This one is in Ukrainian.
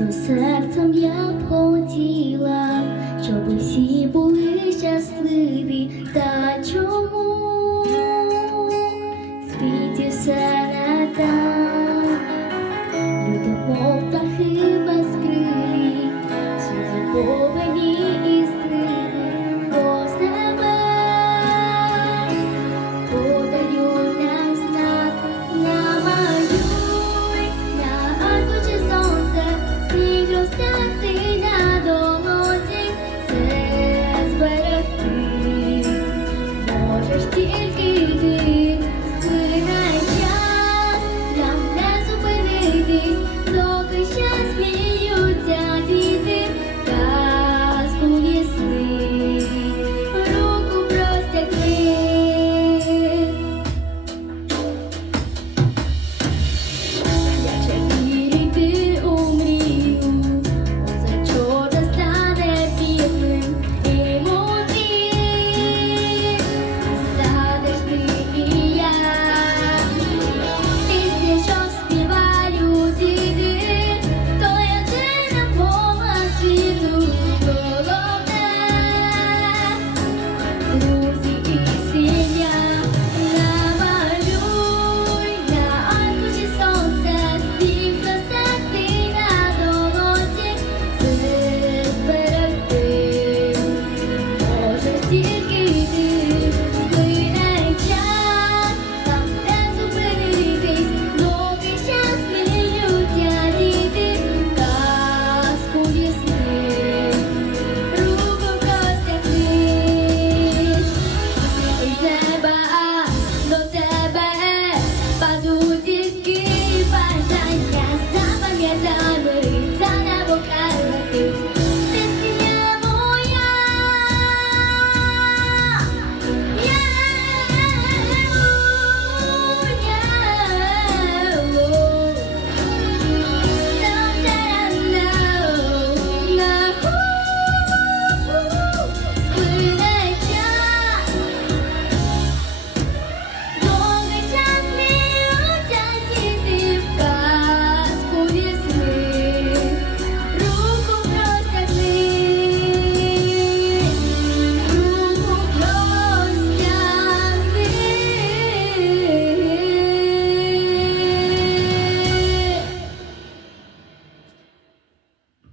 Всім серцем я б хотіла, щоб всі були щасливі, та чому в світі все не так? Люди хиба птахи безкрилі, сюди